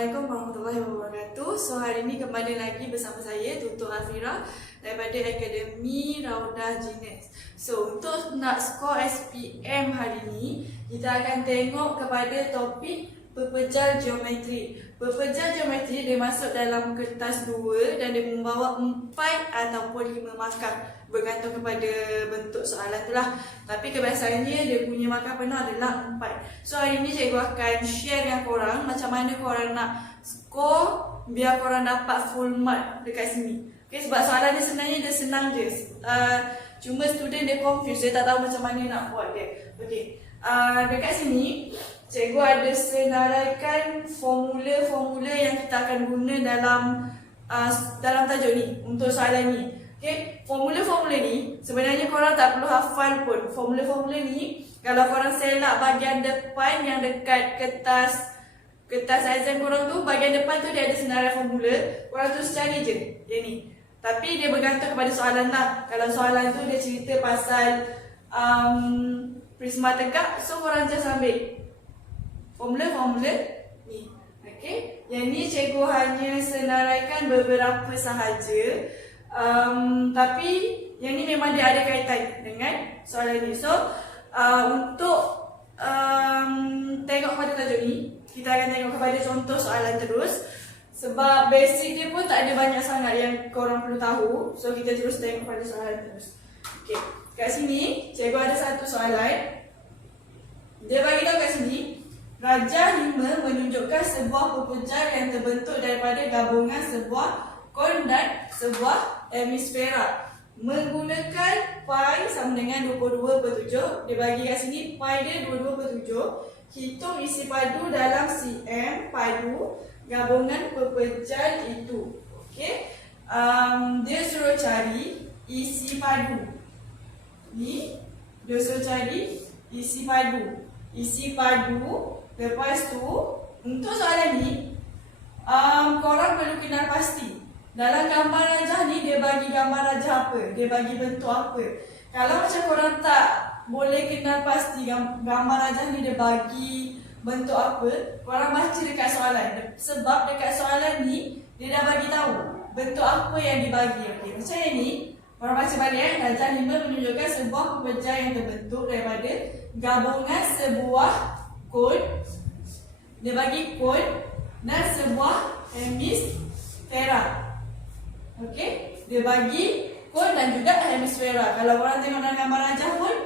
Assalamualaikum warahmatullahi wabarakatuh. So hari ini kembali lagi bersama saya Tutur Afira daripada Akademi Raudah Genius. So untuk nak skor SPM hari ini, kita akan tengok kepada topik pepejal geometri. Pepejal geometri dia masuk dalam kertas 2 dan dia membawa 4 ataupun 5 markah, bergantung kepada bentuk soalan tu lah. Tapi kebiasaannya dia punya markah penuh adalah 4. So hari ni cikgu akan share dengan korang macam mana korang nak skor biar korang dapat full mark dekat sini. Okay, sebab soalan ni sebenarnya dia senang je. Cuma student dia confused, dia tak tahu macam mana nak buat dia. Okay, dekat sini cikgu ada senaraikan formula-formula yang kita akan guna dalam tajuk ni untuk soalan ni. Okay, formula-formula ni sebenarnya korang tak perlu hafal pun. Formula-formula ni kalau korang selak bahagian depan yang dekat kertas exam korang tu, bahagian depan tu dia ada senarai formula. Korang terus cari je dia ni. Tapi dia bergantung kepada soalan lah. Kalau soalan tu dia cerita pasal prisma tegak, so korang just ambil formula-formula ni. Okay, yang ni cikgu hanya senaraikan beberapa sahaja. Tapi yang ni memang dia ada kaitan dengan soalan ni. So untuk tengok pada tajuk ni, kita akan tengok kepada contoh soalan terus. Sebab basic dia pun tak ada banyak sangat yang korang perlu tahu. So kita terus tengok pada soalan terus. Okay, kat sini cikgu ada satu soalan. Dia bagi tahu kat sini, Rajah 5 menunjukkan sebuah pepejal yang terbentuk daripada gabungan sebuah kon dan sebuah hemisfera menggunakan pi sama dengan 22/7. Dia bagi kat sini pi dia 22/7. Hitung isi padu dalam cm padu gabungan pepejal itu. Okey, dia suruh cari isi padu ni. Dia suruh cari isi padu. Lepas tu untuk soalan ni korang perlu kenal pasti dalam gambar rajah ni dia bagi gambar rajah apa, dia bagi bentuk apa. Kalau macam korang tak boleh kenal pasti gambar rajah ni dia bagi bentuk apa, korang baca dekat soalan. Sebab dekat soalan ni dia dah bagi tahu bentuk apa yang dibagi. Okey, macam yang ni korang baca balik Rajah 5 menunjukkan sebuah pepejal yang terbentuk daripada gabungan sebuah kon. Dia bagi kon dan sebuah hemisfera. Okey, dia bagi kon dan juga hemisfera. Kalau korang tengok dalam gambar rajah pun,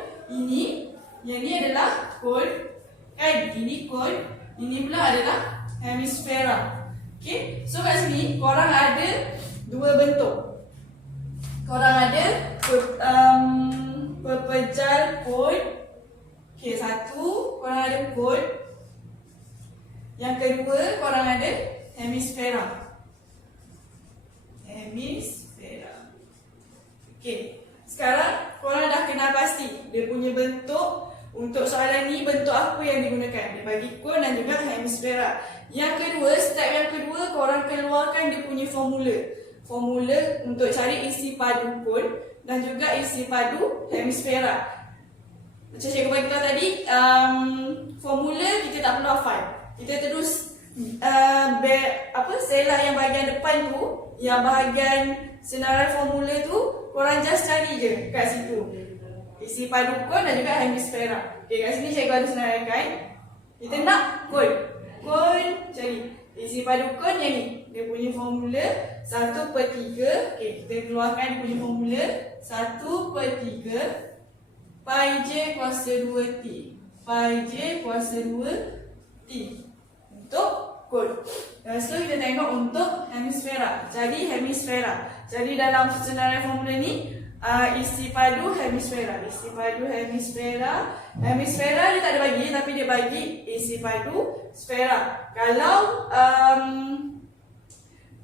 yang ni adalah kon, kan? Ini kon, ini pula adalah hemisfera. Okey, so kat sini korang ada dua bentuk. Korang ada pepejal kon. Okey, satu korang ada kon. Yang kedua korang ada hemisfera. Okey, sekarang korang dah kenal pasti dia punya bentuk. Untuk soalan ni bentuk apa yang digunakan? Dia bagi kon dan juga hemisfera. Yang kedua, step yang kedua, korang keluarkan dia punya formula. Formula untuk cari isi padu kon dan juga isi padu hemisfera. Macam cikgu bagi tahu tadi, formula kita tak perlu hafal. Kita terus selak yang bahagian depan tu, yang bahagian senarai formula tu, korang just cari je kat situ isi padu kon dan juga hemisfera. Okay, kat sini cikgu ada senaraikan. Kita nak kon cari isi padu kon yang ni. Dia punya formula 1/3. Okay, kita keluarkan dia punya formula 1/3 pi j kuasa 2t. Pi j kuasa 2t untuk kon. Dan seterusnya kita tengok untuk hemisfera. Jadi hemisfera. Jadi dalam senarai formula ni, isi padu hemisfera. Hemisfera dia tak ada bagi, tapi dia bagi isi padu sfera. Kalau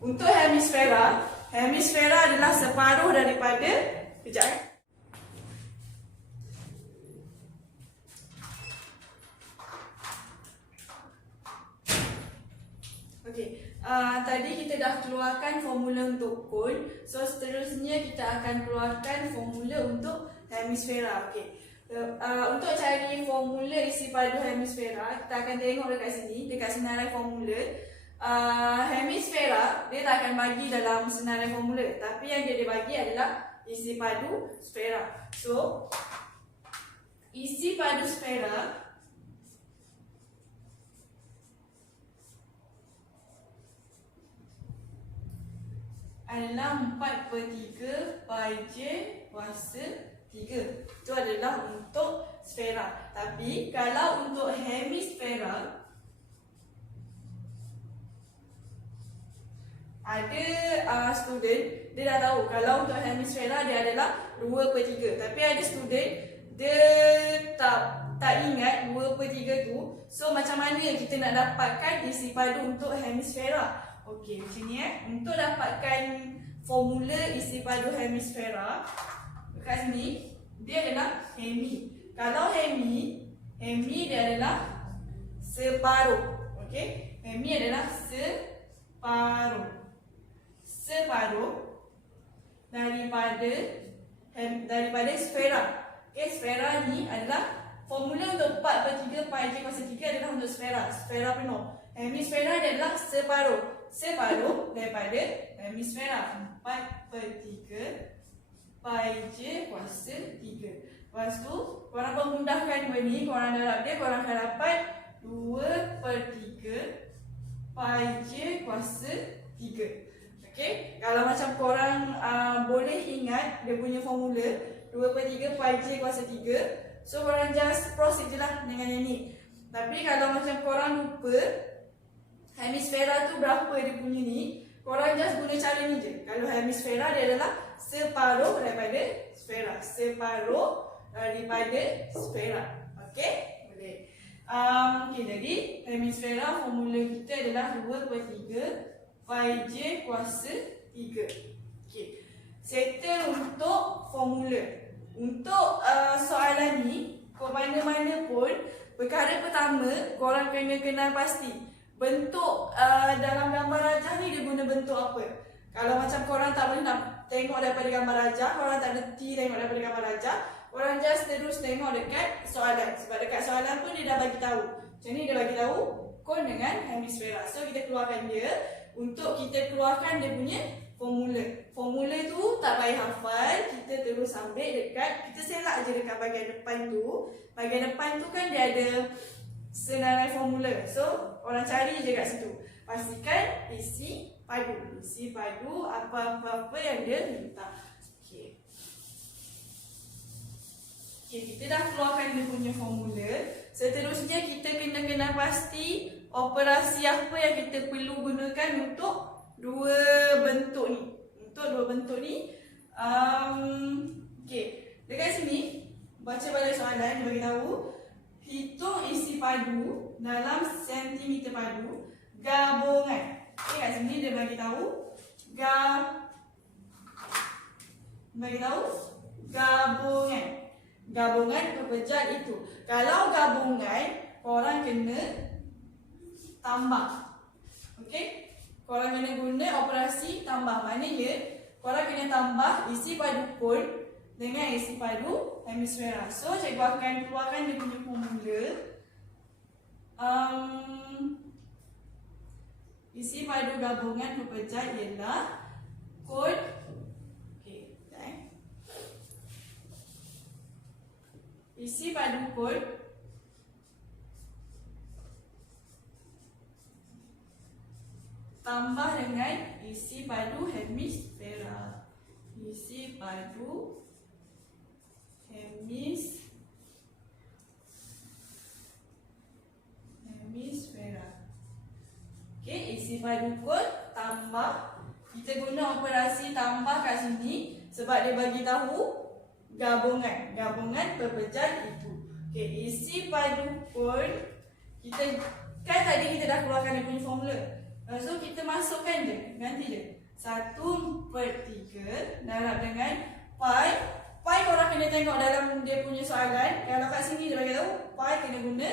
untuk hemisfera adalah separuh daripada, kejap Okey, tadi kita dah keluarkan formula untuk kon. So seterusnya kita akan keluarkan formula untuk hemisfera. Okey, untuk cari formula isi padu hemisfera, kita akan tengok dekat sini, dekat senarai formula. hemisfera, dia tak akan bagi dalam senarai formula. Tapi yang dia bagi adalah isi padu sfera. So, isi padu sfera adalah 4/3 pi j kuasa 3. Itu adalah untuk sfera. Tapi kalau untuk hemisfera, ada student dia dah tahu kalau untuk hemisfera dia adalah 2/3. Tapi ada student dia tak ingat 2/3 tu. So macam mana kita nak dapatkan isi padu untuk hemisfera? Okey, macam ni Untuk dapatkan formula isi padu hemisfera, dekat sini dia adalah hemi. Kalau hemi dia adalah separuh. Okey, hemi adalah separuh daripada sfera. Okey, sfera ni adalah formula untuk 4/3 pi j kuasa 3 adalah untuk sfera penuh. Hemisfera dia adalah separuh daripada hemisfera. 4/3 pi j kuasa 3. Lepas tu, korang memudahkan ni, korang darab dia, korang akan dapat 2/3 pi j kuasa 3. Okey, kalau macam korang boleh ingat dia punya formula 2/3 pi j kuasa 3. So korang just proceed je lah dengan yang ni. Tapi kalau macam korang lupa hemisfera tu berapa dia punya ni, korang just guna cara ni je. Kalau hemisfera dia adalah separuh daripada sfera. Okey, boleh. Okey, jadi hemisfera formula kita adalah 2/3 pi j kuasa 3. Okey. Settle untuk formula. Untuk soalan ni, kau mana-mana pun, perkara pertama korang kena kenal pasti bentuk dalam gambar rajah ni dia guna bentuk apa. Kalau macam korang tak boleh nak tengok daripada gambar rajah, korang tak reti tengok daripada gambar rajah, korang just terus tengok dekat soalan. Sebab dekat soalan pun dia dah bagi tahu. Macam ni dia bagi tahu kon dengan hemisfera. So kita keluarkan dia. Untuk kita keluarkan dia punya formula. Formula tu tak payah hafal, kita terus ambil dekat, kita selak je dekat bahagian depan tu. Bahagian depan tu kan dia ada senarai formula. So orang cari je kat situ. Pastikan isi padu apa-apa yang dia minta. Okey. Okey, kita dah keluarkan dia punya formula. Seterusnya kita kena kenal pasti operasi apa yang kita perlu gunakan untuk dua bentuk ni. Okey, dekat sini baca pada soalan dia bagi tahu hitung isi padu dalam sentimeter padu gabungan. Okey, kat sini dia bagi tahu gabungan pepejat itu. Kalau gabungan korang kena tambah. Okey, korang kena guna operasi tambah. Maknanya korang kena tambah isi padu kon dengan isi padu hemisfera. So cikgu akan keluarkan dia punya formula. Isi padu gabungan pepejat ialah kon. Okey, isi padu kon tambah dengan isi padu hemisfera. Isi padu hemisfera. Okey, isi padu kon tambah. Kita guna operasi tambah kat sini sebab dia bagi tahu gabungan pepejat itu. Okey, isi padu kon kita kan tadi kita dah keluarkan dia punya formula. So kita masukkan je, ganti je 1/3 darab dengan pi. Pi korang kena tengok dalam dia punya soalan. Kalau kat sini dia bagi tahu pi kena guna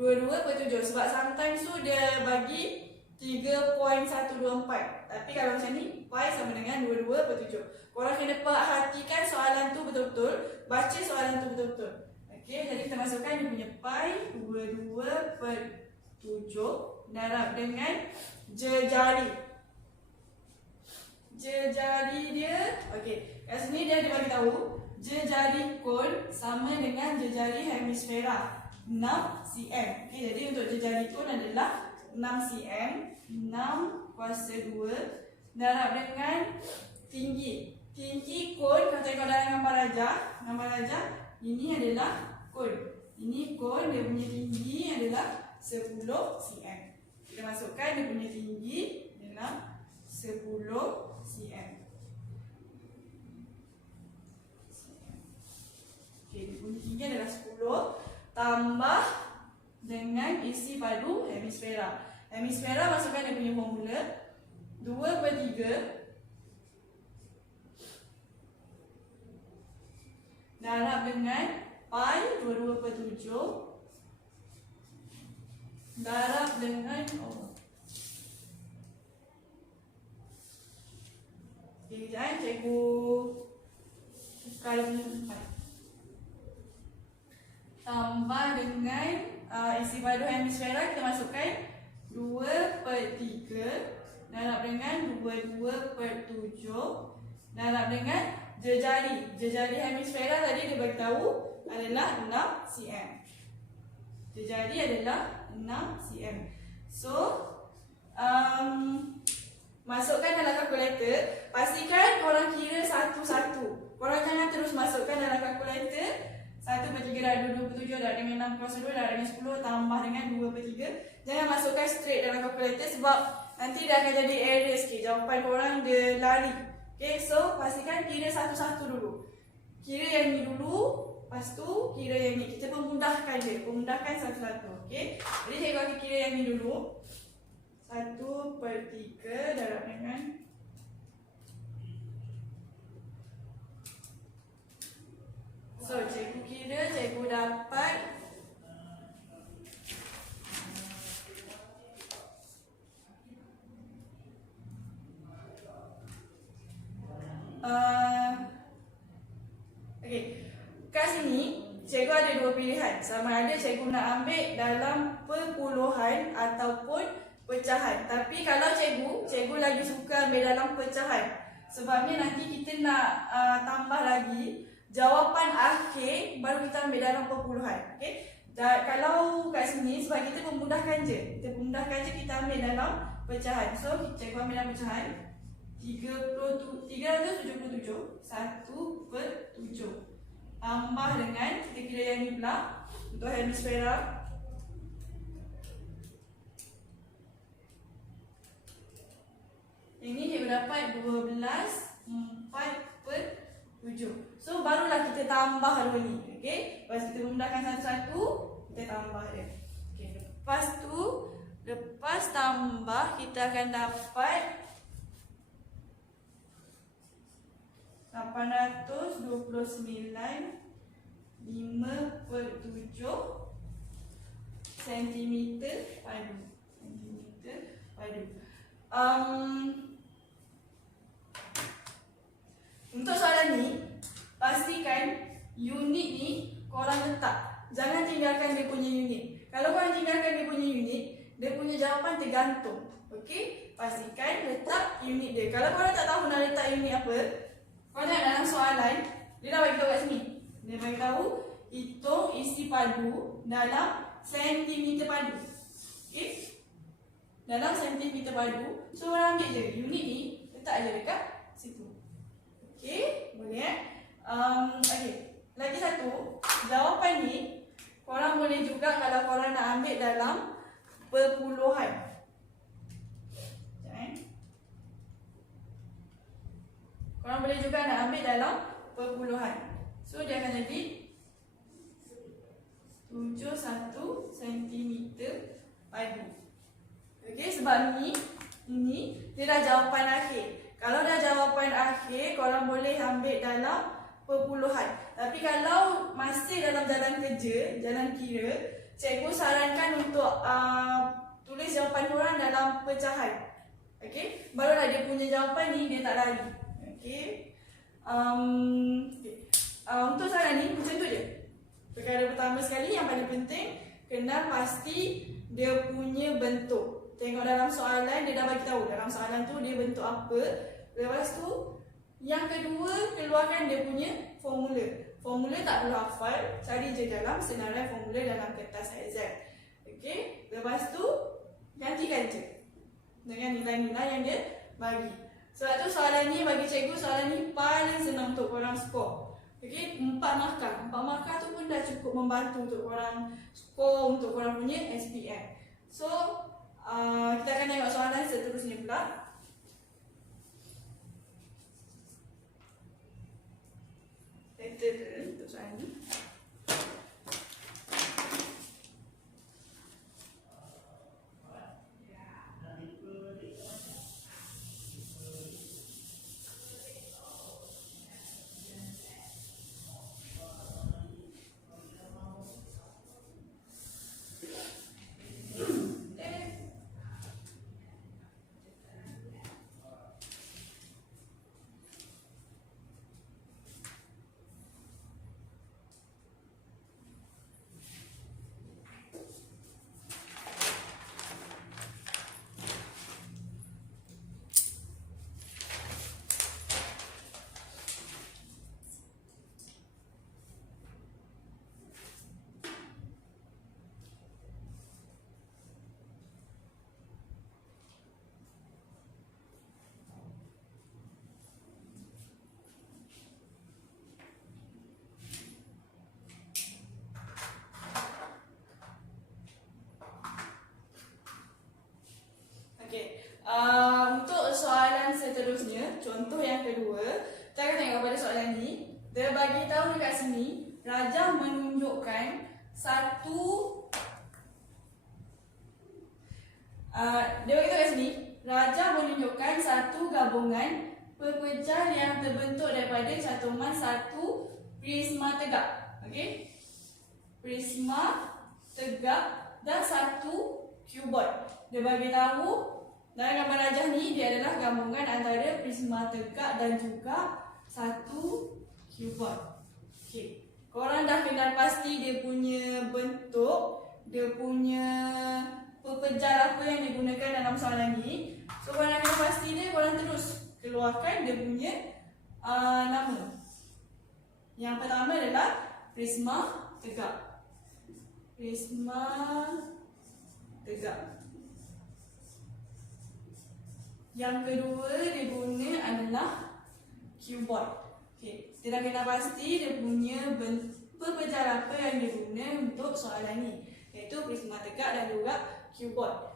22/7. Sebab sometimes tu dia bagi 3.124. Tapi kalau macam ni pi sama dengan 22/7. Korang kena perhatikan soalan tu betul-betul, baca soalan tu betul-betul. Okey, jadi kita masukkan dia punya pi 22/7 darab dengan jejari. Jejari dia, okey. Kat sini dia ada bagi tahu jejari kon sama dengan jejari hemisfera 6 cm. Okey, jadi untuk jejari kon adalah 6 cm, 6 kuasa 2 darab dengan tinggi. Tinggi kon, kalau tengok dalam gambar rajah, ini adalah kon. Ini kon, dia punya tinggi adalah 10 cm. Kita masukkan dia punya tinggi dalam 10 cm. Okey, dia punya tinggi adalah 10 tambah dengan isi padu hemisfera. Hemisfera masukkan dia punya formula 2/3 darab dengan pi 22/7 darab dengan okey, jangan cikgu kalau tambah dengan isi padu hemisfera, kita masukkan 2/3 darab dengan 22/7 darab dengan jejari. Jejari hemisfera tadi dia beritahu adalah 6 cm. Jejari adalah 6 cm. So, masukkan dalam kalkulator. Pastikan korang kira satu-satu. Korang jangan terus masukkan dalam kalkulator 1/3 darab 27 darab dengan 6 kuasa 2 darab dengan 10 tambah dengan 2/3. Jangan masukkan straight dalam kalkulator sebab nanti dia akan jadi error sikit. Jawapan korang dia lari. Okay, so pastikan kira satu-satu dulu. Kira yang ni dulu, lepas tu kira yang ni. Kita pemudahkan je, pemudahkan satu-satu. Okay, jadi cikgu akan kira yang ni dulu. 1/3 darab dengan so, cikgu kira, cikgu dapat okey. Kat sini cikgu ada dua pilihan. Sama ada cikgu nak ambil dalam perpuluhan ataupun pecahan. Tapi kalau cikgu lagi suka ambil dalam pecahan. Sebabnya nanti kita nak tambah lagi jawapan akhir baru kita ambil dalam perpuluhan. Okey. Kalau kat sini sebab kita memudahkan je. Kita ambil dalam pecahan. So cikgu ambil dalam pecahan 377 1/7 tambah dengan kita kira yang ni pula untuk hemisfera ini cikgu dapat 12/4/7. So barulah kita tambah dulu ni. Okey, lepas kita memudahkan satu-satu kita tambah dia. Okey, lepas tambah kita akan dapat 829 5/7 cm padu. Untuk soalan ni, pastikan unit ni korang letak. Jangan tinggalkan dia punya unit. Kalau korang tinggalkan dia punya unit, dia punya jawapan tergantung. Okey, pastikan letak unit dia. Kalau korang tak tahu nak letak unit apa, korang tengok dalam soalan, dia dah bagi tahu kat sini. Dia bagi tahu hitung isi padu dalam sentimeter padu. Okey, dalam sentimeter padu. So korang ambil je unit ni, letak je dekat situ. Okey, boleh okey. Lagi satu, jawapan ni korang boleh juga kalau korang nak ambil dalam perpuluhan. Korang boleh juga nak ambil dalam perpuluhan. So dia akan jadi 71 cm padu. Okey, sebab ini dia dah jawapan akhir. Kalau dah jawapan akhir, korang boleh ambil dalam perpuluhan. Tapi kalau masih dalam jalan kerja, jalan kira, cikgu sarankan untuk tulis jawapan korang dalam pecahan. Okey, barulah dia punya jawapan ni dia tak lari. Okey. Untuk soalan ni macam tu je. Perkara pertama sekali yang paling penting, kena pasti dia punya bentuk. tengok dalam soalan, dia dah bagi tahu dalam soalan tu dia bentuk apa. Lepas tu yang kedua, keluarkan dia punya formula. Formula tak perlu hafal, cari je dalam senarai formula dalam kertas exam. Okey, lepas tu gantikan je dengan nilai-nilai yang dia bagi. Sebab tu soalan ni bagi cikgu, soalan ni paling senang untuk korang skor. Okey, 4 markah. 4 markah tu pun dah cukup membantu untuk korang skor untuk korang punya SPM. So, kita akan tengok soalan seterusnya pula. Pattern untuk soalan ni. Untuk soalan seterusnya, contoh yang kedua, kita akan tengok pada soalan ni. Dia bagi tahu dekat sini, Raja menunjukkan satu dia bagi tahu kat sini, Raja menunjukkan satu gabungan pepejal yang terbentuk daripada cantuman satu prisma tegak. Okey? Prisma tegak dan satu cuboid. Dia bagi tahu dalam gambar rajah ni dia adalah gabungan antara prisma tegak dan juga satu cuboid. Okey. Korang dah kenal pasti dia punya bentuk, dia punya pepejal apa yang digunakan dalam soalan ni. So korang dah kenal pasti dia, korang terus keluarkan dia punya nama. Yang pertama adalah prisma tegak. Prisma tegak. Yang kedua dia guna adalah cuboid. Okey, kita dah kenal pasti dia punya pepejal apa yang dia guna untuk soalan ni, iaitu prisma tegak dan juga cuboid.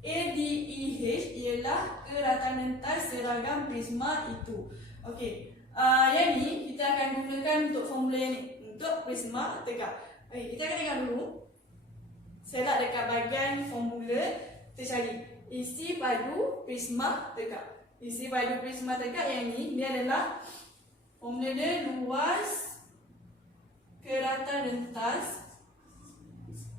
ADEH ialah keratan rentas seragam prisma itu. Okey, yang ni kita akan gunakan untuk formula ni, untuk prisma tegak. Okey, kita akan tengok dulu. Select dekat bahagian formula, kita cari isi padu prisma tegak. Isi padu prisma tegak yang ni, dia adalah formula dia luas keratan rentas.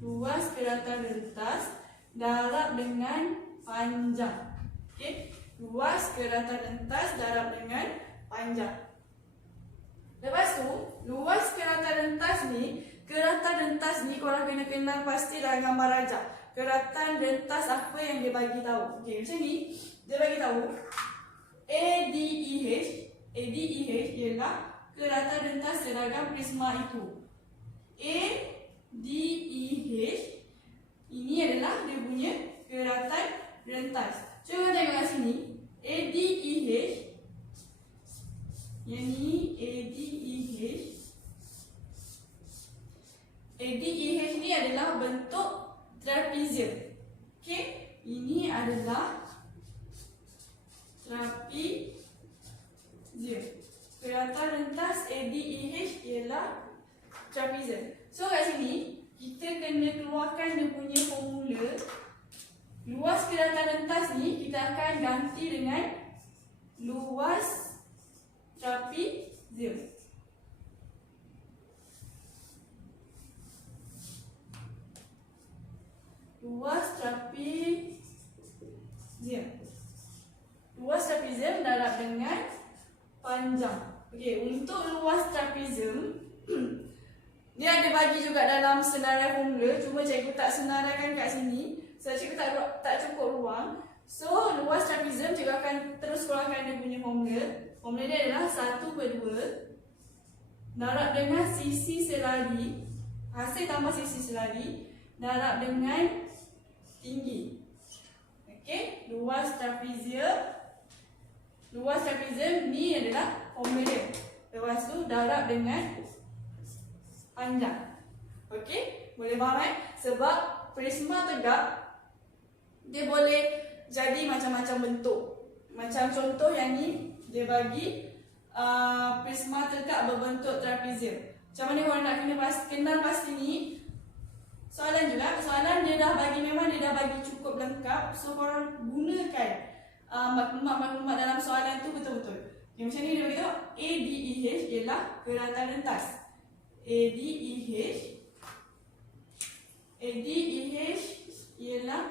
Luas keratan rentas darab dengan panjang. Okey, luas keratan rentas darab dengan panjang. Lepas tu, luas keratan rentas ni korang kena kenal pasti dalam gambar rajah. Keratan rentas apa yang dia bagi tahu. Okey, macam ni. Dia bagi tahu ADEH ialah keratan rentas seragam prisma itu. ADEH ini adalah dia punya keratan rentas. Cuba tengok kat sini. ADEH, yang ni ADEH. ADEH ni adalah bentuk trapezium. Okey, ini adalah trapezium. Keratan rentas ADEH ialah trapezium. So kat sini kita kena keluarkan dia punya formula. Luas keratan rentas ni kita akan ganti dengan luas trapezium. Luas trapezium. Luas trapezium darab dengan panjang. Okey, untuk luas trapezium dia ada bagi juga dalam senarai formula, cuma cikgu tak senaraikan kat sini Sebab cikgu tak cukup ruang. So, luas trapezium cikgu akan terus keluarkan dia punya formula. Formula dia adalah 1/2 darab dengan sisi selari, hasil tambah sisi selari, darab dengan tinggi. Okey, luas trapezium ni adalah formula dia. Lepas tu darab dengan panjang. Okey, boleh faham Sebab prisma tegak dia boleh jadi macam-macam bentuk. Macam contoh yang ni, dia bagi prisma tegak berbentuk trapezium. Macam mana korang nak kenal pasti ni? Soalan juga, soalan dia dah bagi, memang dia dah bagi cukup lengkap. So korang gunakan maklumat-maklumat dalam soalan tu betul-betul. Okay, macam ni dia beritahu ADEH ialah keratan rentas. ADEH ialah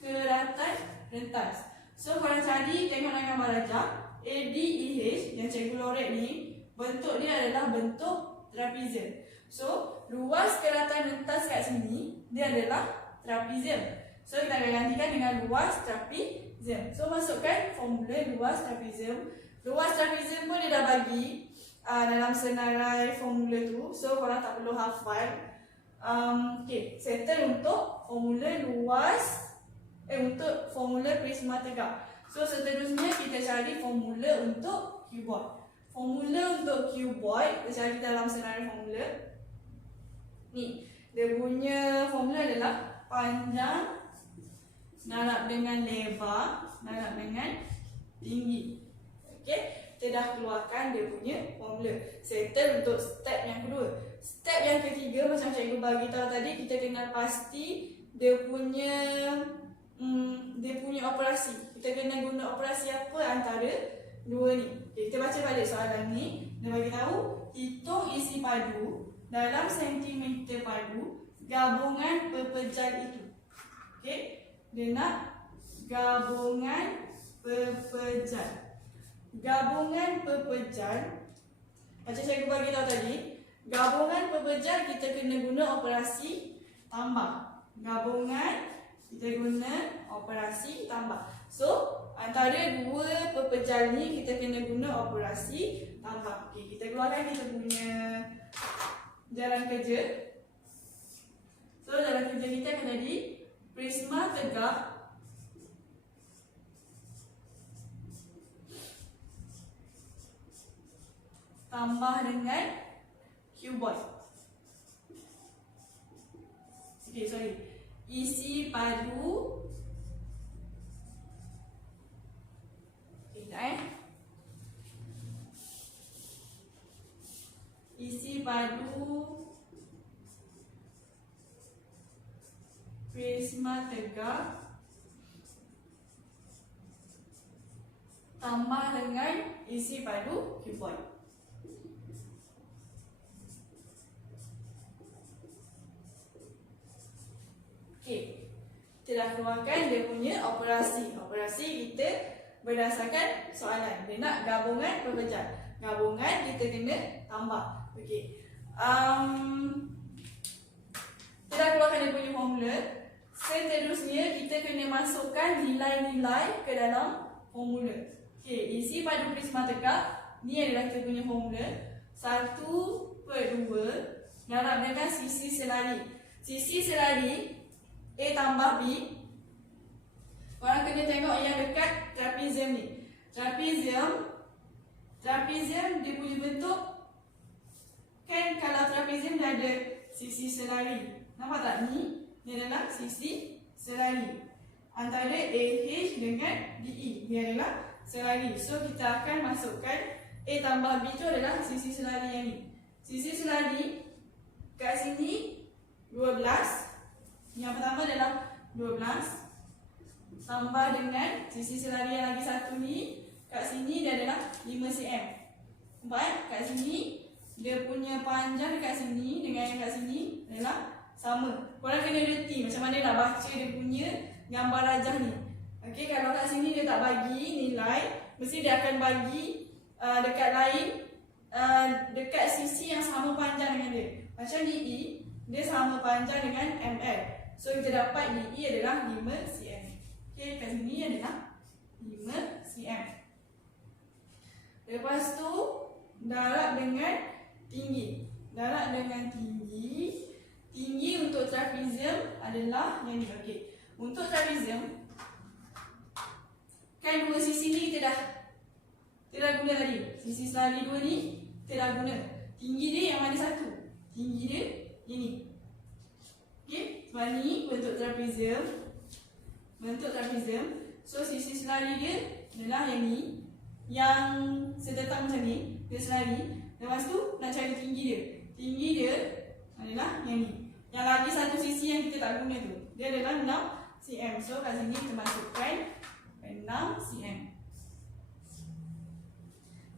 keratan rentas. So korang cari, tengok dalam gambar rajah. ADEH yang cikgu lorek ni, bentuk dia adalah bentuk trapezium. So luas keratan rentas kat sini dia adalah trapezium. So kita akan gantikan dengan luas trapezium. So masukkan formula luas trapezium. Luas trapezium pun dia dah bagi dalam senarai formula tu. So korang tak perlu hafal. Okay, settle untuk formula untuk formula prisma tegak. So seterusnya kita cari formula untuk cuboid. Formula untuk cuboid kita cari dalam senarai formula. Ni, dia punya formula adalah panjang darab dengan lebar darab dengan tinggi. Okey, kita dah keluarkan dia punya formula. Settle untuk step yang kedua. Step yang ketiga, macam cikgu bagi tahu tadi, kita kena pasti dia punya operasi. Kita kena guna operasi apa antara dua ni. Okay, kita baca balik soalan ni. Dia bagi tahu hitung isi padu dalam sentimeter padu gabungan pepejal itu. Okey, dia nak gabungan pepejal. Gabungan pepejal, macam cikgu bagi tahu tadi, gabungan pepejal kita kena guna operasi tambah. Gabungan kita guna operasi tambah. So antara dua pepejal ni kita kena guna operasi tambah. Okey, kita keluarkan kita punya jalan kerja. So jalan kerja kita akan jadi prisma tegak tambah dengan cuboid. Okay, sorry. Isi padu. Okay, isi padu prisma tegak tambah dengan isi padu cuboid. Okey, kita dah keluarkan dia punya operasi. Operasi kita berdasarkan soalan. Dia nak gabungan pepejal. Gabungan kita kena tambah. Okey. Kita dah keluarkan dia punya formula. Seterusnya kita kena masukkan nilai-nilai ke dalam formula. Okey, isi padu prisma tegak ni adalah kita punya formula. 1/2 darab dengan sisi selari. Sisi selari A tambah B. Korang kena tengok yang dekat trapezium ni. Trapezium dia punya bentuk. Kan kalau trapezium dia ada sisi selari. Nampak tak ni? Ni adalah sisi selari. Antara AH dengan DE. Ni adalah selari. So kita akan masukkan A tambah B tu adalah sisi selari yang ni. Sisi selari kat sini 12. Yang pertama adalah 12 tambah dengan sisi selari yang lagi satu ni. Kat sini dia adalah 5 cm. Nampak kat sini dia punya panjang dekat sini dengan yang kat sini adalah sama. Korang kena reti macam mana nak baca dia punya gambar rajah ni. Okey, kalau kat sini dia tak bagi nilai, mesti dia akan bagi dekat lain, dekat sisi yang sama panjang dengan dia. Macam DE, dia sama panjang dengan ML. So kita dapat DE adalah 5 cm. Okey, kat sini adalah 5 cm. Lepas tu darab dengan tinggi. Darab dengan tinggi. Tinggi untuk trapezium adalah yang ni. Okey. Untuk trapezium, kan dua sisi ni kita dah guna tadi. Sisi selari dua ni kita dah guna. Tinggi dia yang mana satu? Tinggi dia ini. Okey, sebab ni bentuk trapezium. Bentuk trapezium. So sisi selari dia adalah yang ni. Yang setetang macam ni, dia selari. Lepas tu nak cari tinggi dia. Tinggi dia adalah yang ni. Yang lagi satu sisi yang kita tak guna tu, dia adalah 6 cm. So kat sini kita masukkan 6 cm.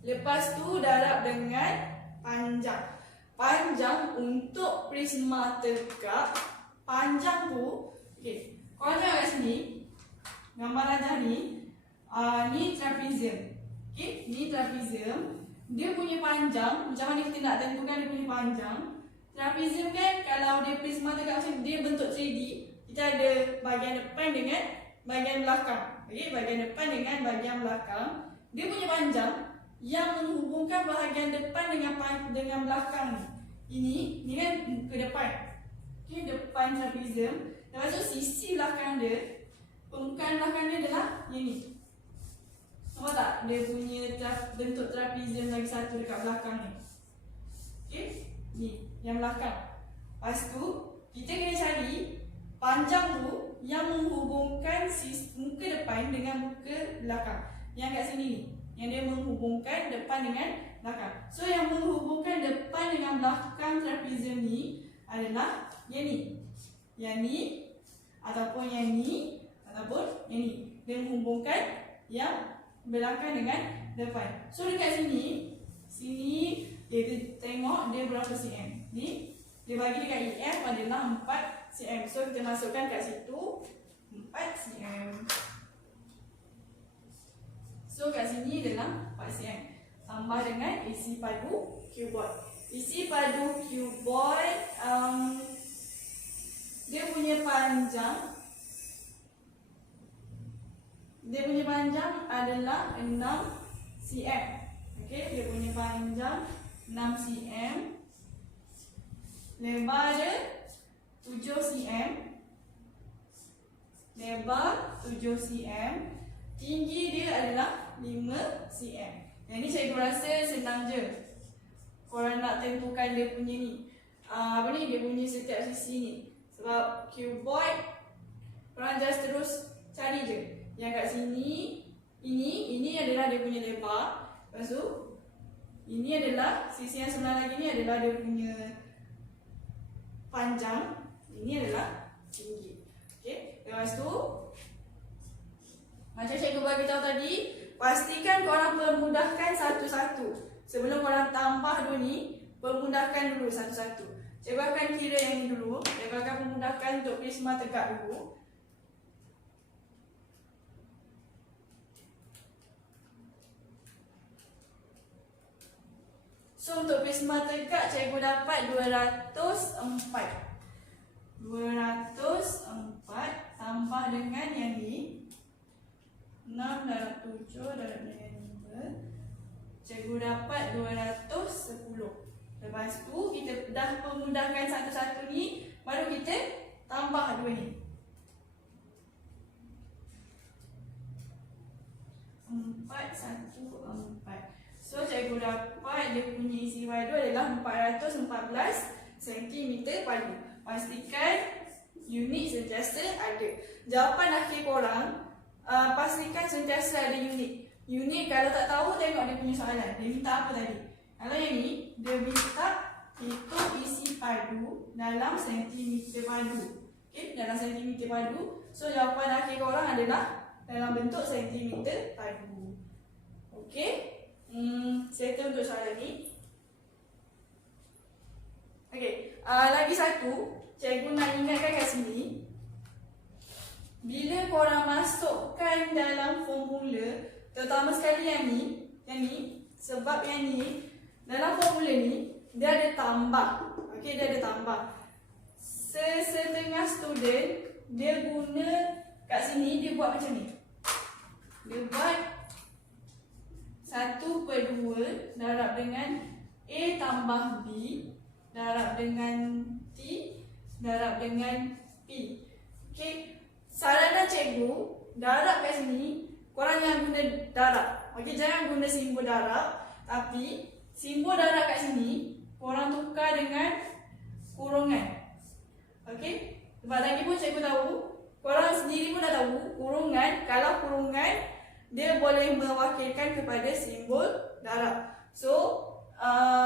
Lepas tu darab dengan panjang. Panjang untuk prisma tegak. Panjang tu, okey, korang tengok kat sini gambar rajah ni. Ni trapezium. Okey, ni trapezium. Dia punya panjang, macam mana kita nak tentukan dia punya panjang? Trapezium kan, kalau dia prisma tegak macam dia bentuk 3D, kita ada bahagian depan dengan bahagian belakang. Okey, bahagian depan dengan bahagian belakang. Dia punya panjang yang menghubungkan bahagian depan dengan belakang ni. Ini kan muka depan. Okey, depan trapezium. Lepas tu sisi belakang dia, permukaan belakang dia adalah yang ni. Nampak tak? Dia punya bentuk trapezium lagi satu dekat belakang ni. Okey, ni yang belakang. Lepas tu kita kena cari panjang tu yang menghubungkan muka depan dengan muka belakang. Yang kat sini ni, yang dia menghubungkan depan dengan belakang. So yang menghubungkan depan dengan belakang trapezium ni adalah yang ni. Yang ni ataupun yang ni ataupun yang ni. Dia menghubungkan yang belakang dengan depan. So dekat sini kita tengok dia berapa cm. Ni dia bagi dekat EF adalah 4 cm. So kita masukkan kat situ 4 cm. So kat sini adalah 4 cm. Tambah dengan isi padu cuboid. Isi padu cuboid dia punya panjang adalah 6 cm. Okey, dia punya panjang 6 cm. Lebar dia 7 cm. Lebar 7 cm. Tinggi dia adalah 5 cm. Yang ni cikgu rasa senang je. Korang nak tentukan dia punya ni. Dia punya setiap sisi ni. Sebab cuboid korang just terus cari je. Yang kat sini ini adalah dia punya lebar. Lepas tu ini adalah sisi yang sebelah lagi ni adalah dia punya panjang. Ini adalah tinggi. Okey, lepas tu macam cikgu bagi tahu tadi, pastikan korang permudahkan satu-satu. Sebelum korang tambah dua ni, permudahkan dulu satu-satu. Cikgu akan kira yang ni dulu. Cikgu akan memudahkan untuk prisma tegak dulu. So untuk prisma tegak cikgu dapat 204. 204 tambah dengan yang ni 6 darab 7 darab dengan 5. Cikgu dapat 210. Lepas tu kita dah memudahkan satu-satu ni, baru kita tambah dua ni. 414. So cikgu dapat dia punya isi padu adalah 414 cm padu. Pastikan unit sentiasa ada. Jawapan akhir korang, pastikan sentiasa ada unit. Unit kalau tak tahu, tengok dia punya soalan. Dia minta apa tadi? Kalau yang ni, dia minta hitung isi padu dalam sentimeter padu. Okay, dalam sentimeter padu. So jawapan akhir korang adalah dalam bentuk sentimeter padu. Okay, settle untuk soalan ni. Okay, lagi satu, cikgu nak ingatkan kat sini. Bila korang masukkan dalam formula, terutama sekali yang ni, sebab yang ni, dalam formula ni, dia ada tambah. Okey, dia ada tambah. Setengah student dia guna kat sini, dia buat macam ni. Dia buat 1/2 darab dengan A tambah B darab dengan T darab dengan P. Okey, saranan cikgu, darab kat sini korang jangan guna darab. Okey, jangan guna simbol darab, tapi simbol darab kat sini korang tukar dengan kurungan. Okey, sebab lagi pun cikgu tahu, korang sendiri pun dah tahu, kurungan, kalau kurungan dia boleh mewakilkan kepada simbol darab. So,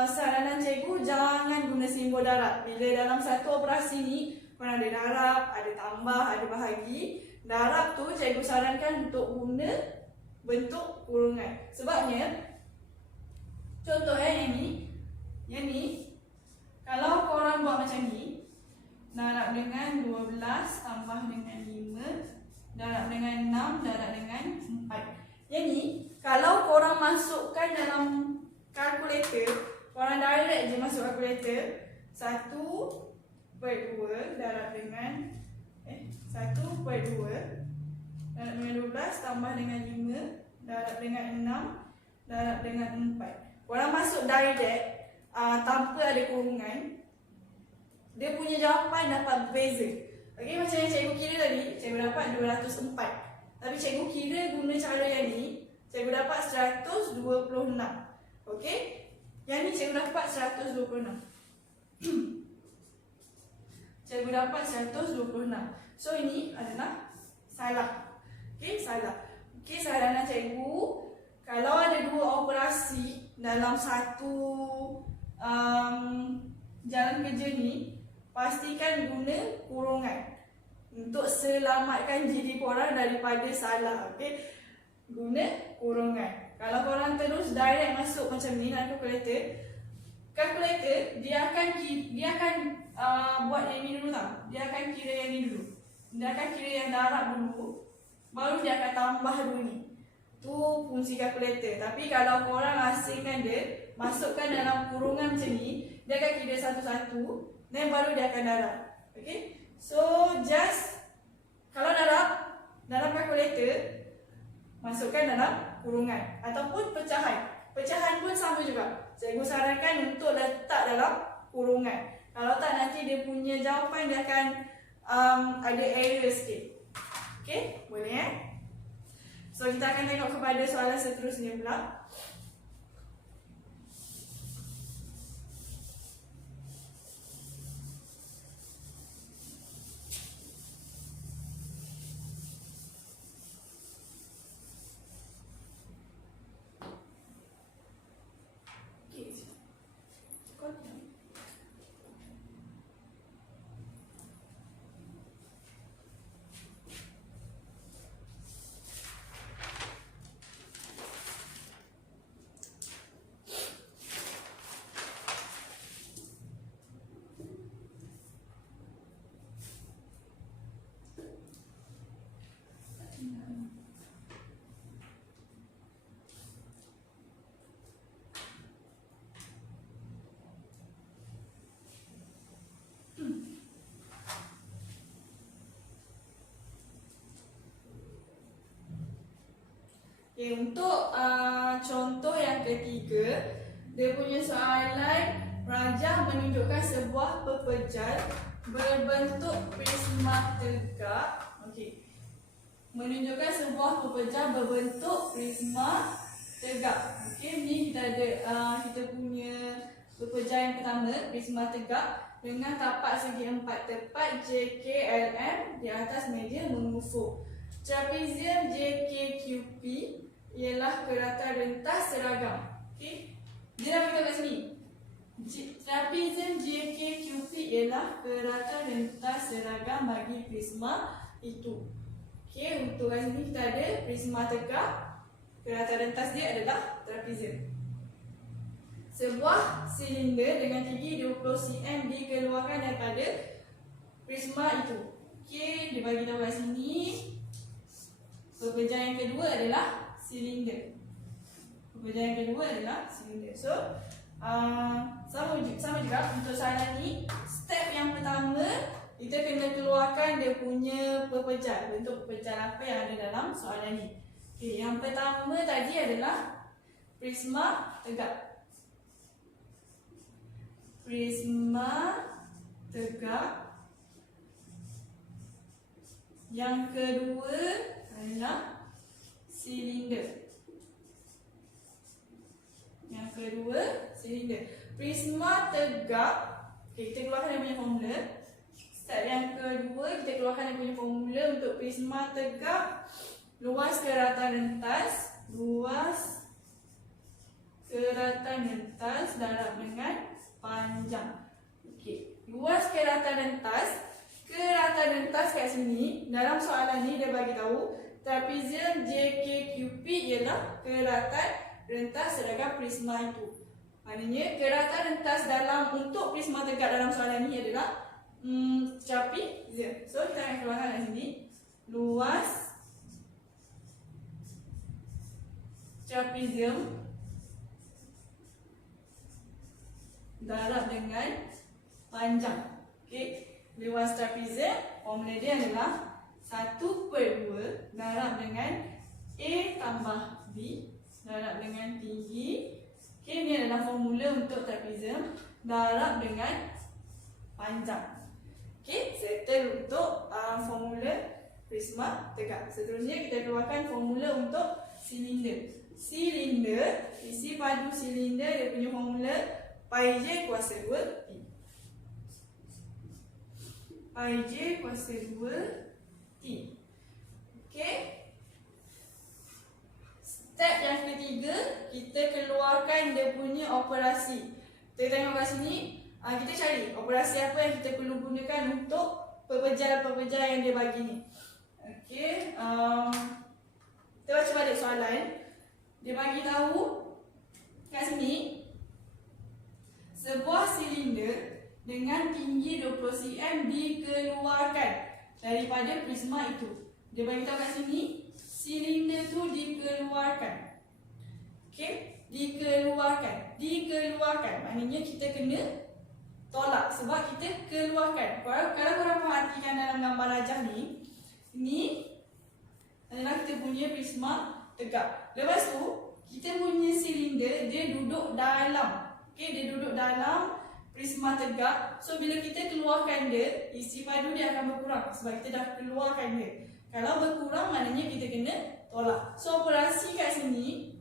saranan cikgu jangan guna simbol darab. Bila dalam satu operasi ni, korang ada darab, ada tambah, ada bahagi. Darab tu cikgu sarankan untuk guna bentuk kurungan. Sebabnya, contoh yang ni, kalau korang buat macam ni, darab dengan 12 tambah dengan 5 darab dengan 6 darab dengan 4. Yang ni, kalau korang masukkan dalam kalkulator, korang direct je masuk kalkulator, 1/2 darab dengan 1/2 darab dengan 12 tambah dengan 5 darab dengan 6 darab dengan 4. Korang masuk direct tanpa ada kurungan, dia punya jawapan dapat berbeza. Okey, macam yang cikgu kira tadi, cikgu dapat 204. Tapi cikgu kira guna cara yang ni, cikgu dapat 126. Okey, yang ni cikgu dapat 126. Cikgu dapat 126. So ini adalah salah. Okey, salah. Okey, saranan cikgu, kalau ada dua operasi dalam satu jalan kerja ni, pastikan guna kurungan untuk selamatkan diri korang daripada salah. Okey, guna kurungan. Kalau korang terus direct masuk macam ni dalam kalkulator, dia akan buat yang ni dulu tau. Dia akan kira yang ni dulu. Dia akan kira yang darab dulu, baru dia akan tambah dulu ni. Tu fungsi kalkulator. Tapi kalau korang asingkan dia, masukkan dalam kurungan macam ni, dia akan kira satu-satu, dan baru dia akan darab. Okay, so just kalau darab dalam kalkulator, masukkan dalam kurungan ataupun pecahan. Pecahan pun sama juga. Cikgu sarankan untuk letak dalam kurungan. Kalau tak, nanti dia punya jawapan dia akan ada error sikit. Okay, boleh So kita akan tengok kepada soalan seterusnya pula. Okay, untuk contoh yang ketiga, dia punya soalan, rajah menunjukkan sebuah pepejal berbentuk prisma tegak. Okey, menunjukkan sebuah pepejal berbentuk prisma tegak. Okey, ni kita ada kita punya pepejal yang pertama, prisma tegak dengan tapak segi 4 tepat JKLM di atas meja mengufuk. Trapezium JKQP ialah kerata rentas seragam. Okey, dia dah bagi kat sini. Trapezium JKQP ialah kerata rentas seragam bagi prisma itu. Okey, untuk kat sini kita ada prisma tegak. Kerata rentas dia adalah trapezium. Sebuah silinder dengan tinggi 20 cm dikeluarkan daripada prisma itu. Okey, dia bagi tahu kat sini. Pepejal yang kedua adalah silinder. Pepejal yang kedua adalah silinder. So, sama juga untuk soalan ni. Step yang pertama, kita kena keluarkan dia punya pepejal. Bentuk pepejal apa yang ada dalam soalan ni. Okey, yang pertama tadi adalah prisma tegak. Prisma tegak. Yang kedua adalah silinder. Yang kedua silinder. Prisma tegak. Okay, kita keluarkan dia punya formula. Step yang kedua, kita keluarkan dia punya formula untuk prisma tegak. Luas ke rata rentas. Luas ke rata rentas darab dengan panjang. Okay. Luas ke rata rentas. Ke rata rentas kat sini, dalam soalan ni dia bagi tahu trapezium JKQP ialah keratan rentas sedangkan prisma itu. Maknanya keratan rentas dalam untuk prisma tegak dalam soalan ni adalah trapezium. So kita akan keluarkan kat sini luas trapezium darab dengan panjang. Okey. Luas trapezium, formula dia adalah 1/2 darab dengan A tambah B darab dengan tinggi. Okay, ini adalah formula untuk trapezium darab dengan panjang. Okay, settle untuk formula prisma tegak. Seterusnya kita keluarkan formula untuk silinder. Silinder, isi padu silinder dia punya formula pi J kuasa 2 T. Pi J kuasa 2 T. Okey. Step yang ketiga, kita keluarkan dia punya operasi. Kita tengok kat sini, kita cari operasi apa yang kita perlu gunakan untuk pepejal-pepejal yang dia bagi ni. Okey. Kita baca balik soalan. Dia bagi tahu kat sini, sebuah silinder dengan tinggi 20 cm dikeluarkan daripada prisma itu. Dia bagi tahu kat sini, silinder tu dikeluarkan. Okey, dikeluarkan. Dikeluarkan maknanya kita kena tolak sebab kita keluarkan. Kalau korang perhatikan dalam gambar rajah ni, ini adalah kita punya prisma tegak. Lepas tu, kita punya silinder dia duduk dalam. Okey, dia duduk dalam prisma tegak. So bila kita keluarkan dia, isi padu dia akan berkurang sebab kita dah keluarkan dia. Kalau berkurang maknanya kita kena tolak. So operasi kat sini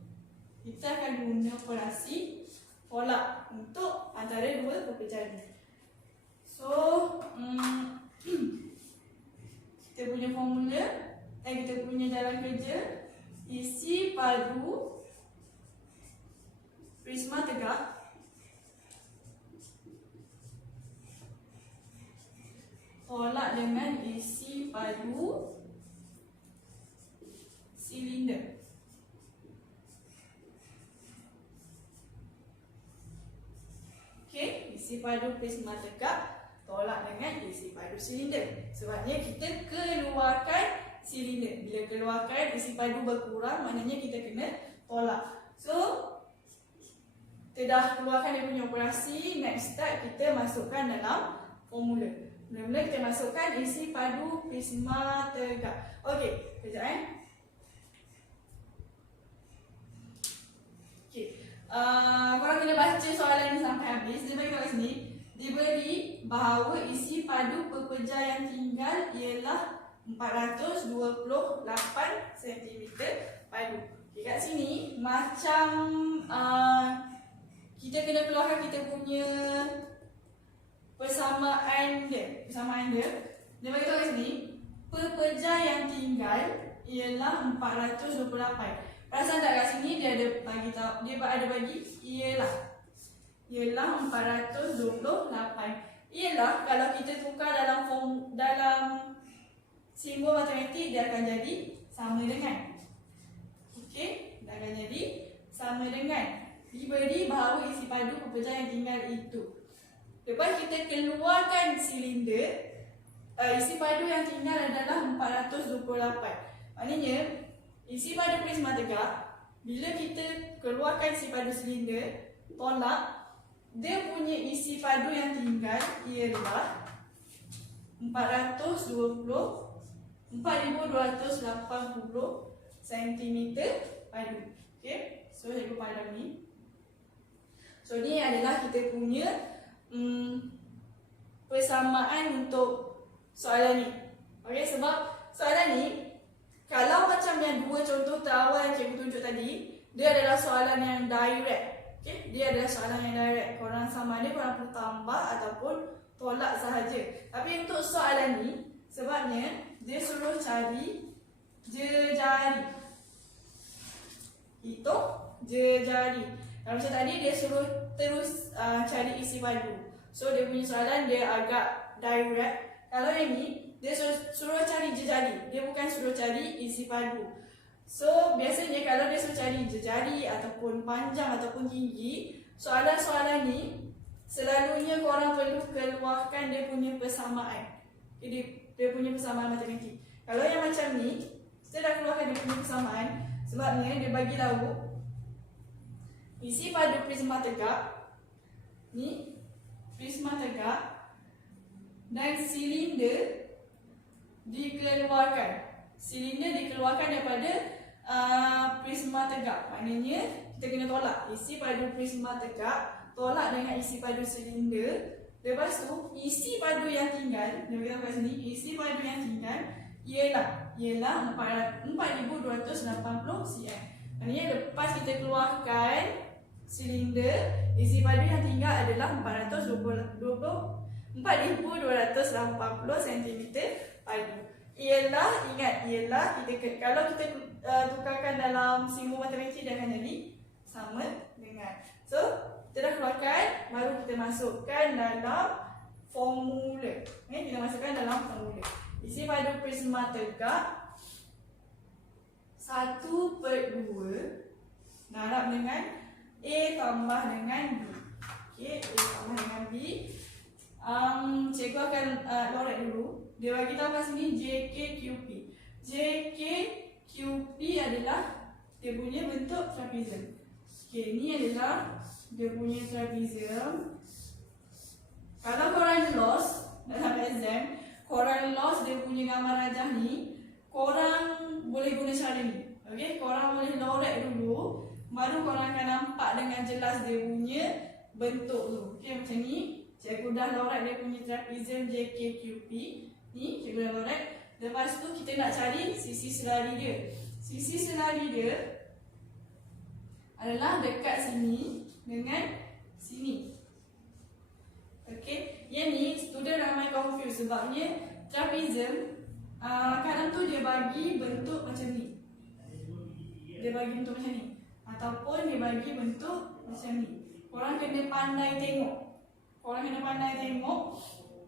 kita akan guna operasi tolak untuk antara dua pepejal ni. So kita punya formula, kita punya jalan kerja, isi padu prisma tegak tolak dengan isi padu silinder. Okey, isi padu prisma tegak tolak dengan isi padu silinder. Sebabnya kita keluarkan silinder. Bila keluarkan isi padu berkurang, maknanya kita kena tolak. So kita dah keluarkan dia punya operasi. Next step kita masukkan dalam formula. Mula-mula kita masukkan isi padu prisma tegak. Okey, kejap Okey. Korang kena baca soalan ni sampai habis. Dia bagi tahu kat sini, diberi bahawa isi padu pepejal yang tinggal ialah 428 cm padu. Okay, kat sini macam kita kena keluarkan kita punya persamaan dia. Dia bagi tahu kat sini, pepejal yang tinggal ialah 428. Perasan tak kat sini dia ada bagi tahu, dia ada bagi ialah 428. Ialah kalau kita tukar dalam simbol matematik dia akan jadi sama dengan. Okey, dia akan jadi sama dengan. Diberi bahawa isi padu pepejal yang tinggal itu. Lepas kita keluarkan silinder, isi padu yang tinggal adalah 428. Maknanya isi padu prisma tegak, bila kita keluarkan isi padu silinder, tolak, dia punya isi padu yang tinggal ialah cm padu. Okey, so cikgu padam ni. So ni adalah kita punya persamaan untuk soalan ni. Okey, sebab soalan ni kalau macam yang dua contoh terawal yang cikgu tunjuk tadi, dia adalah soalan yang direct. Okey, dia adalah soalan yang direct. Korang sama ada korang perlu tambah ataupun tolak sahaja. Tapi untuk soalan ni, sebabnya dia suruh cari jejari. Hitung jejari. Kalau macam tadi dia suruh terus cari isi padu. So dia punya soalan dia agak direct. Kalau yang ni dia suruh cari jejari. Dia bukan suruh cari isi padu. So biasanya kalau dia suruh cari jejari ataupun panjang ataupun tinggi, soalan-soalan ni selalunya korang perlu keluarkan dia punya persamaan. Jadi dia punya persamaan matematik. Kalau yang macam ni, kita dah keluarkan dia punya persamaan. Sebabnya dia bagi tahu isi padu prisma tegak ni, prisma tegak dan silinder dikeluarkan. Silinder dikeluarkan daripada prisma tegak. Maknanya kita kena tolak isi padu prisma tegak, tolak dengan isi padu silinder. Lepas tu isi padu yang tinggal, dia beritahu kat sini, isi padu yang tinggal ialah 4280 cm. Maknanya lepas kita keluarkan silinder, isi padu yang tinggal adalah 4280 cm padu. Ingat, kalau kita tukarkan dalam simbol matematik dia akan jadi sama dengan. So, kita dah keluarkan, baru kita masukkan dalam formula. Kita masukkan dalam formula. Isi padu prisma tegak 1/2 darab dengan A tambah dengan B. Okey, A tambah dengan B. Cikgu akan lorek dulu. Dia bagi tahu kat sini JKQP. JKQP adalah dia punya bentuk trapezium. Okey, ni adalah dia punya trapezium. Kalau korang lost dalam exam, korang lost dia punya gambar rajah ni, korang boleh guna cara ni. Okey, korang boleh lorek dulu, baru korang akan nampak dengan jelas dia punya bentuk tu. Okey, macam ni. Cikgu dah lorek dia punya trapezium JKQP. Ni cikgu dah lorek. Lepas tu kita nak cari sisi selari dia. Sisi selari dia adalah dekat sini dengan sini. Okey, yang ni student ramai confuse sebabnya trapezium kadang tu dia bagi bentuk macam ni. Dia bagi bentuk macam ni ataupun dia bagi bentuk macam ni. Korang kena pandai tengok.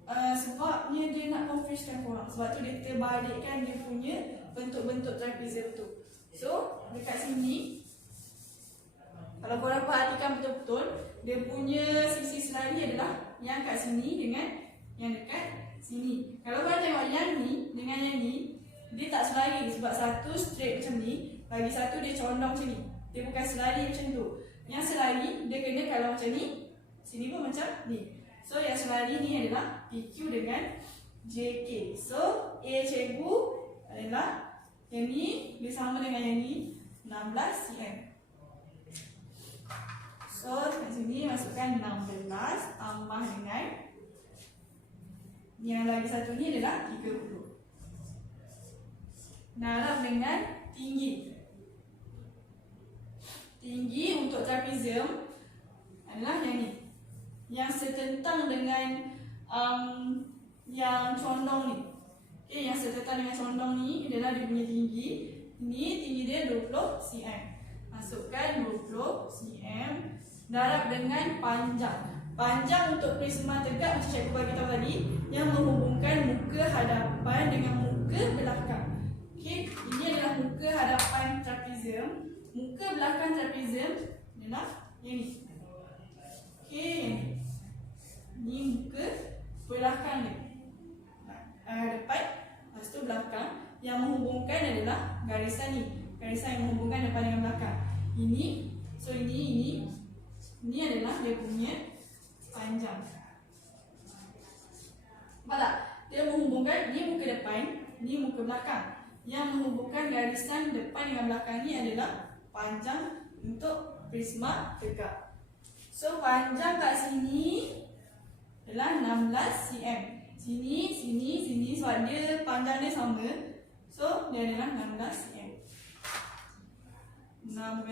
Sebabnya dia nak confusekan korang. Sebab tu dia terbalikkan dia punya bentuk-bentuk trapezium tu. So, dekat sini kalau korang perhatikan betul-betul, dia punya sisi selari adalah yang kat sini dengan yang dekat sini. Kalau korang tengok yang ni dengan yang ni, dia tak selari sebab satu straight macam ni, lagi satu dia condong macam ni. Dia bukan selari macam tu. Yang selari dia kena kalau macam ni, sini pun macam ni. So yang selari ni adalah PQ dengan JK. So A cikgu adalah yang ni dia sama dengan yang ni 16 cm. So kat sini masukkan 16 tambah dengan yang lagi satu ni adalah 30. Darab dengan tinggi. Tinggi untuk trapezium adalah yang ni. Yang setentang dengan yang condong ni. Okay, yang setentang dengan condong ni adalah dia punya tinggi. Ini tinggi dia 20 cm. Masukkan 20 cm. Darab dengan panjang. Panjang untuk prisma tegak macam cikgu bagi tahu tadi, yang menghubungkan muka hadapan dengan muka belakang. Okay, ini adalah muka hadapan trapezium. Muka belakang trapezium adalah yang ni. Okay, ni muka belakang dia. Depan, lepas tu belakang. Yang menghubungkan adalah garisan ni. Garisan yang menghubungkan depan dengan belakang. Ini, so ini adalah dia punya panjang. Nampak tak? Dia menghubungkan yang menghubungkan garisan depan dengan belakang ni adalah panjang untuk prisma tegak. So panjang kat sini adalah 16 cm. Sini, sini, sini, sebab dia panjang dia sama. So dia adalah 16 cm. 16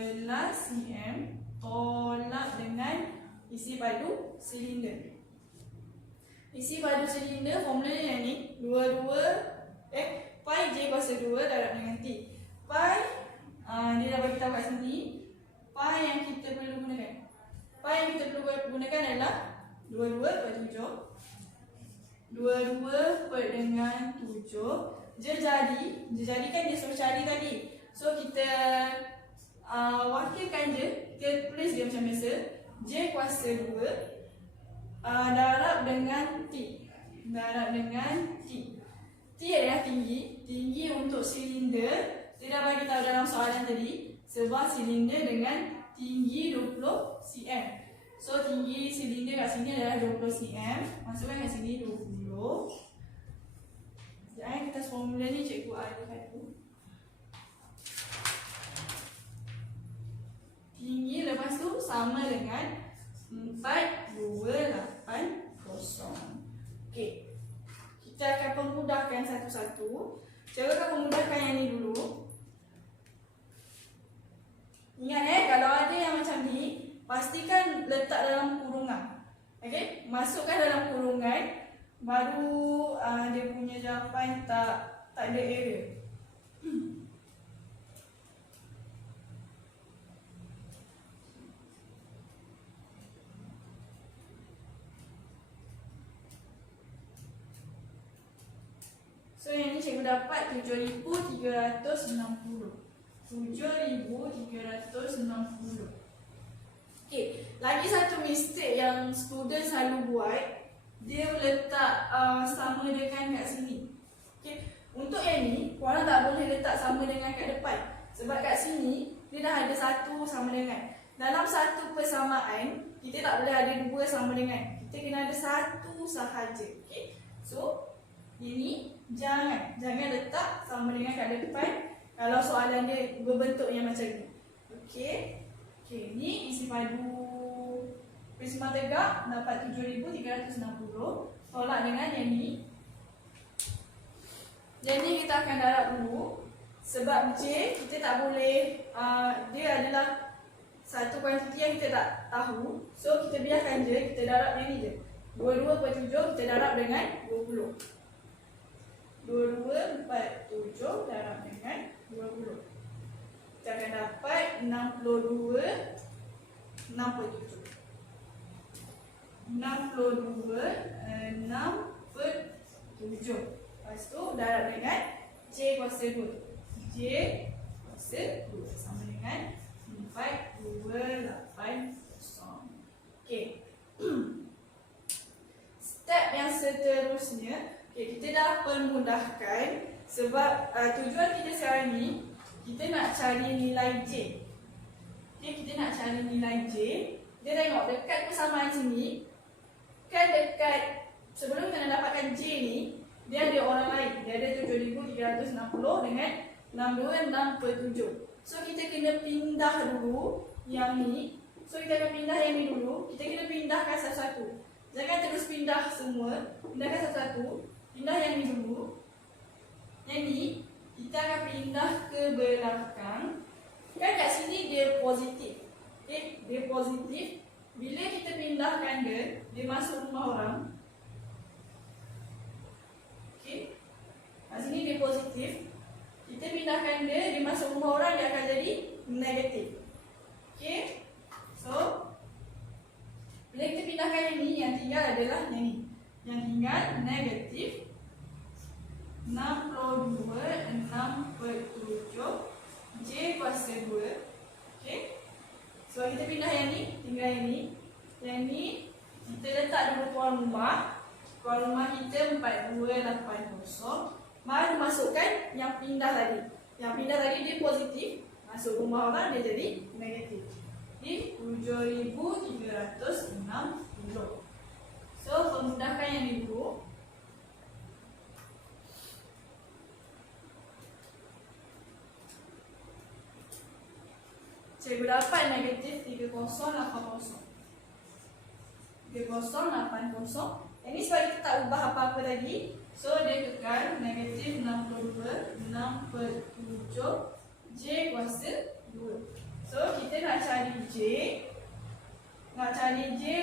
cm tolak dengan isi padu silinder. Isi padu silinder formula yang ni 22 pi j kuasa 2 darab dengan T. Pi dia dah bagi tahu kat sini. Pi yang kita perlu gunakan. Pi yang kita perlu gunakan adalah 22/7. 22 per dengan 7. Jejari kan dia suruh cari tadi. So kita wakilkan je. Kita tulis dia macam biasa. J kuasa 2 darab dengan T. Darab dengan T. T adalah tinggi. Tinggi untuk silinder. Dia dah bagi tahu dalam soalan tadi. Sebuah silinder dengan tinggi 20 cm. So tinggi silinder kat sini adalah 20 cm. Masukkan kat sini 20. Sekejap kita formula ni cikgu ada dulu. Tinggi lepas tu sama dengan 4280. Okey. Kita akan pemudahkan satu-satu. Cara akan pemudahkan yang ni dulu. Ingat kalau ada yang macam ni, pastikan letak dalam kurungan. Okey, masukkan dalam kurungan, baru dia punya jawapan tak ada error. So yang ni cikgu dapat 7,360. 7,360. Okey, lagi satu mistake yang student selalu buat, dia letak sama dengan kat sini. Okey, untuk yang ni, korang tak boleh letak sama dengan kat depan. Sebab kat sini, dia dah ada satu sama dengan. Dalam satu persamaan, kita tak boleh ada dua sama dengan. Kita kena ada satu sahaja. Okey, so ini jangan letak sama dengan kat depan kalau soalan dia berbentuk yang macam ni. Okey. Okey, ni isi padu prisma tegak dapat 7,360 tolak dengan yang ni. Yang ni kita akan darab dulu. Sebab J kita tak boleh dia adalah satu kuantiti yang kita tak tahu. So kita biarkan je, kita darab yang ni je. 22/7 kita darab dengan 20. 22/7 darab dengan 20. Kita akan dapat 62/6/7. 62/6/7. Lepas tu darab dengan J kuasa 2. J kuasa 2 sama dengan 4280. Okey. Step yang seterusnya, okay, kita dah permudahkan sebab tujuan kita sekarang ni kita nak cari nilai J. Okay, kita nak cari nilai J. Kita tengok dekat persamaan sini, kan dekat sebelum kita nak dapatkan J ni, dia ada orang lain. Dia ada 7,360 dengan 62/6/7. So kita kena pindah dulu yang ni. So kita akan pindah yang ni dulu. Kita kena pindahkan satu-satu. Jangan terus pindah semua. Pindahkan satu-satu. Pindah yang ni dulu. Yang ni kita akan pindah ke belakang. Kan kat sini dia positif. Okay, dia positif. Bila kita pindahkan dia, dia masuk rumah orang. Okay, kat sini dia positif. Kita pindahkan dia, dia masuk rumah orang, dia akan jadi negatif. Okay, so bila kita pindahkan yang ni, yang tinggal adalah yang ni. Yang tinggal negatif 62/6/7 J kuasa 2. Okay, so kita pindah yang ni, tinggal yang ni. Yang ni kita letak dulu tuan rumah. Tuan rumah kita 4280. Baru masukkan yang pindah tadi. Yang pindah tadi dia positif, masuk rumah orang dia jadi negatif. Di 7,360. So pemudahkan yang ni dulu. Cikgu dapat negatif 3080. 3080. Ini sebab kita tak ubah apa-apa lagi. So dia kekal negatif 62 6/7 J kuasa 2. So kita nak cari J.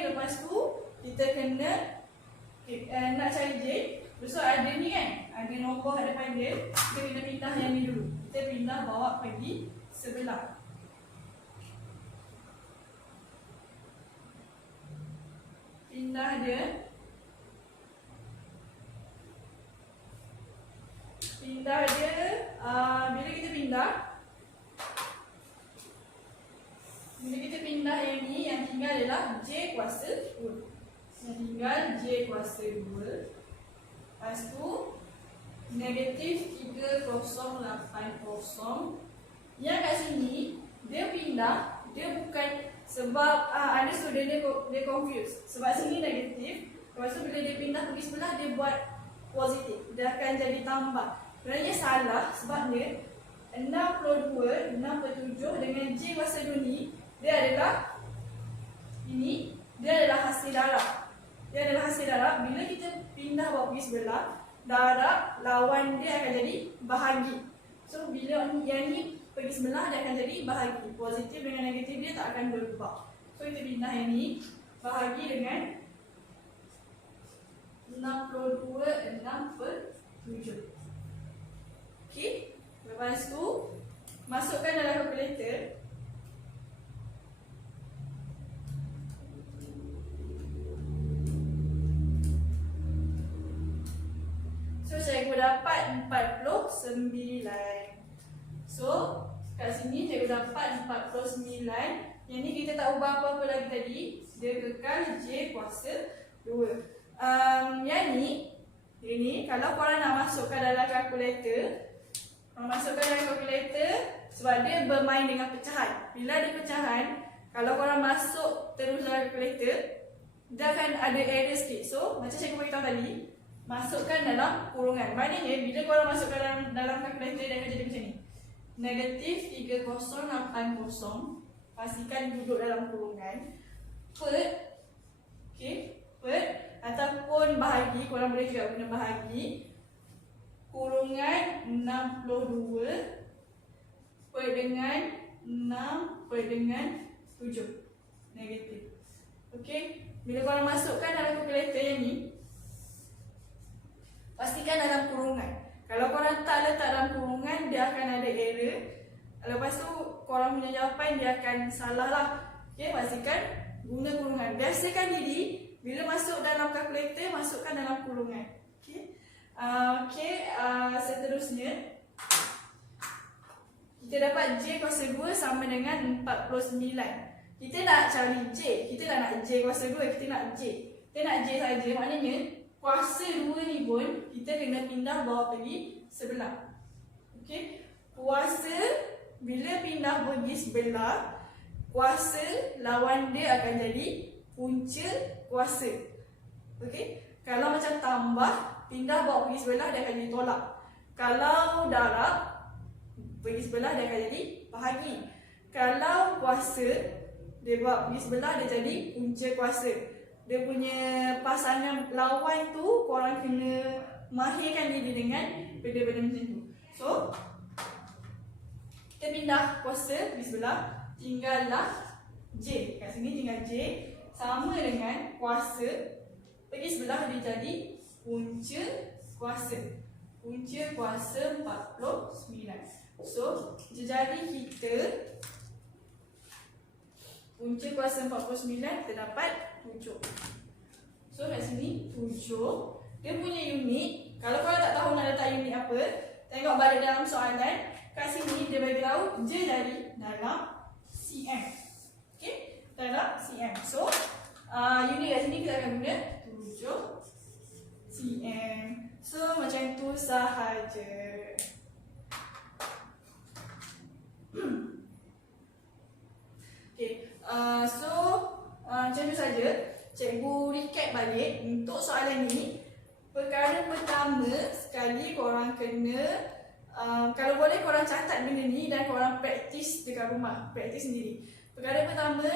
Lepas tu kita kena nak cari J. So ada ni kan, ada nombor hadapan dia. Kita kena pindah yang ni dulu. Kita pindah bawa pergi sebelah. Pindah dia. Bila kita pindah yang ni, yang tinggal adalah J kuasa 2. Yang tinggal J kuasa 2. Lepas tu negatif 3080. Yang kat sini dia pindah, dia bukan sebab ada student dia confused. Sebab sini negatif, lepas tu bila dia pindah pergi sebelah dia buat positif. Dia akan jadi tambah. Sebenarnya salah sebabnya 62 6/7 dengan J kuasa 2 ni dia adalah hasil darab. Bila kita pindah bawa pergi sebelah, darab lawan dia akan jadi bahagi. So bila yang ni pergi sebelah dia akan jadi bahagi. Positif dengan negatif dia tak akan berubah. So kita pindah yang ni bahagi dengan 62 6/7. Okey. Lepas tu masukkan dalam kalkulator. So cikgu dapat 49. So kat sini cikgu dapat 49. Yang ni kita tak ubah apa-apa lagi tadi. Dia kekal J kuasa 2. Yang ni kalau korang nak masukkan dalam kalkulator, sebab dia bermain dengan pecahan. Bila ada pecahan, kalau korang masuk terus dalam kalkulator, dia akan ada error sikit. So macam cikgu beritahu tadi, masukkan dalam kurungan. Maknanya bila korang masukkan dalam kalkulator, dia akan jadi macam ni. Negatif 3080. Pastikan duduk dalam kurungan. Per ataupun bahagi, korang boleh juga guna bahagi. Kurungan 62 per dengan 6/7 negatif. Okey, bila korang masukkan dalam kalkulator yang ni, pastikan dalam kurungan. Kalau korang tak letak dalam kurungan, dia akan ada error. Lepas tu korang punya jawapan dia akan salah lah. Okey, pastikan guna kurungan. Biasakan diri bila masuk dalam kalkulator, masukkan dalam kurungan. Okey, seterusnya kita dapat J kuasa 2 sama dengan 49. Kita nak cari J, kita tak nak J kuasa 2, kita nak J. Kita nak J saja, maknanya kuasa 2 ni pun kita kena pindah bawa pergi sebelah. Okey, kuasa bila pindah pergi sebelah, kuasa lawan dia akan jadi punca kuasa. Okey, kalau macam tambah, pindah bawa pergi sebelah dia akan jadi tolak. Kalau darab pergi sebelah dia akan jadi bahagi. Kalau kuasa dia bawa pergi sebelah dia jadi punca kuasa. Dia punya pasangan lawan tu korang kena mahirkan diri dengan benda-benda macam tu. So kita pindah kuasa pergi sebelah, tinggallah J. Kat sini tinggal J sama dengan kuasa pergi sebelah dia jadi punca kuasa. Punca kuasa 49. So jadi kita punca kuasa 49 kita dapat 7. So kat sini 7. Dia punya unit, kalau korang tak tahu nak letak unit apa, tengok balik dalam soalan. Kat sini dia bagi tahu je jadi dalam cm. Okey, dalam cm. So unit kat sini kita akan guna 7 cm. So macam tu sahaja. Okay, so macam tu saja. Cikgu recap balik untuk soalan ni. Perkara pertama sekali korang kena Kalau boleh korang catat benda ni dan korang praktis dekat rumah, praktis sendiri. Perkara pertama,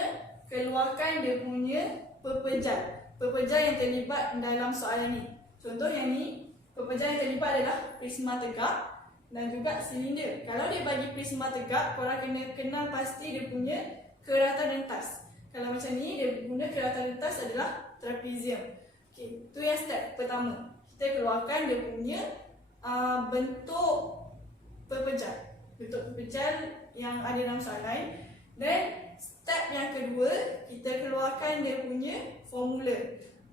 keluarkan dia punya pepejal yang terlibat dalam soalan ni. Contoh yang ni, pepejal yang terlibat adalah prisma tegak dan juga silinder. Kalau dia bagi prisma tegak, korang kena kenal pasti dia punya kerata rentas. Kalau macam ni, dia guna kerata rentas adalah trapezium. Okay, tu yang step pertama. Kita keluarkan dia punya bentuk pepejal yang ada dalam soalan. Dan step yang kedua, kita keluarkan dia punya formula.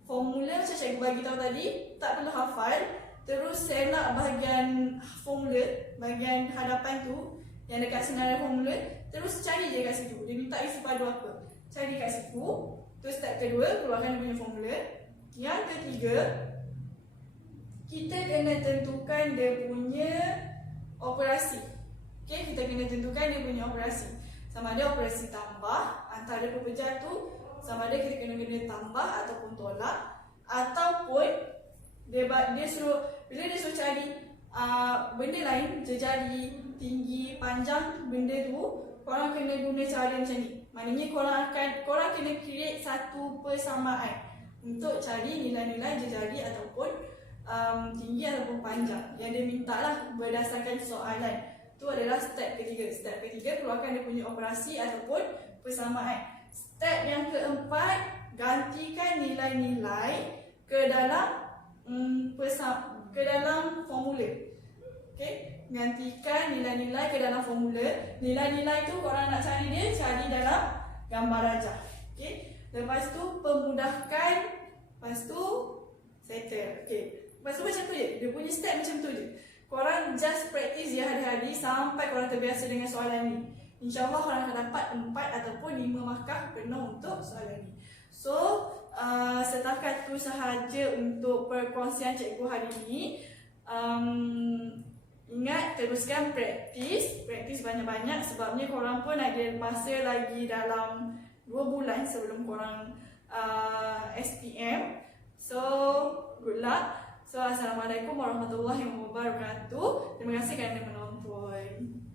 Formula macam cikgu bagi tahu tadi, tak perlu hafal. Terus select bahagian formula, bahagian hadapan tu yang dekat senarai formula, terus cari je kat situ. Dia minta isi padu apa, cari kat situ. Tu step kedua, keluarkan dia punya formula. Yang ketiga, kita kena tentukan dia punya operasi. Okay, kita kena tentukan dia punya operasi. Sama ada operasi tambah antara pepejal tu, sama ada kita kena tambah ataupun tolak, ataupun dia suruh, bila dia suruh cari benda lain, jejari, tinggi, panjang benda tu, korang kena guna cara macam ni. Maknanya korang kena create satu persamaan untuk cari nilai-nilai jejari ataupun tinggi ataupun panjang yang dia minta lah berdasarkan soalan. Itu adalah step ketiga. Step ketiga, keluarkan dia punya operasi ataupun persamaan. Step yang keempat, gantikan nilai-nilai ke dalam formula. Okay? Gantikan nilai-nilai ke dalam formula. Nilai-nilai tu korang nak cari dia, cari dalam gambar rajah. Okay? Lepas tu pemudahkan, lepas tu settle. Okay? Lepas tu macam tu je. Dia punya step macam tu je. Korang just practice je hari-hari sampai korang terbiasa dengan soalan ni. InsyaAllah korang akan dapat 4 ataupun 5 markah penuh untuk soalan ni. So, setakat tu sahaja untuk perkongsian cikgu hari ini. Ingat, teruskan praktis banyak-banyak sebabnya korang pun ada masa lagi dalam 2 bulan sebelum korang SPM. So, good luck. So, Assalamualaikum warahmatullahi wabarakatuh. Terima kasih kerana menonton.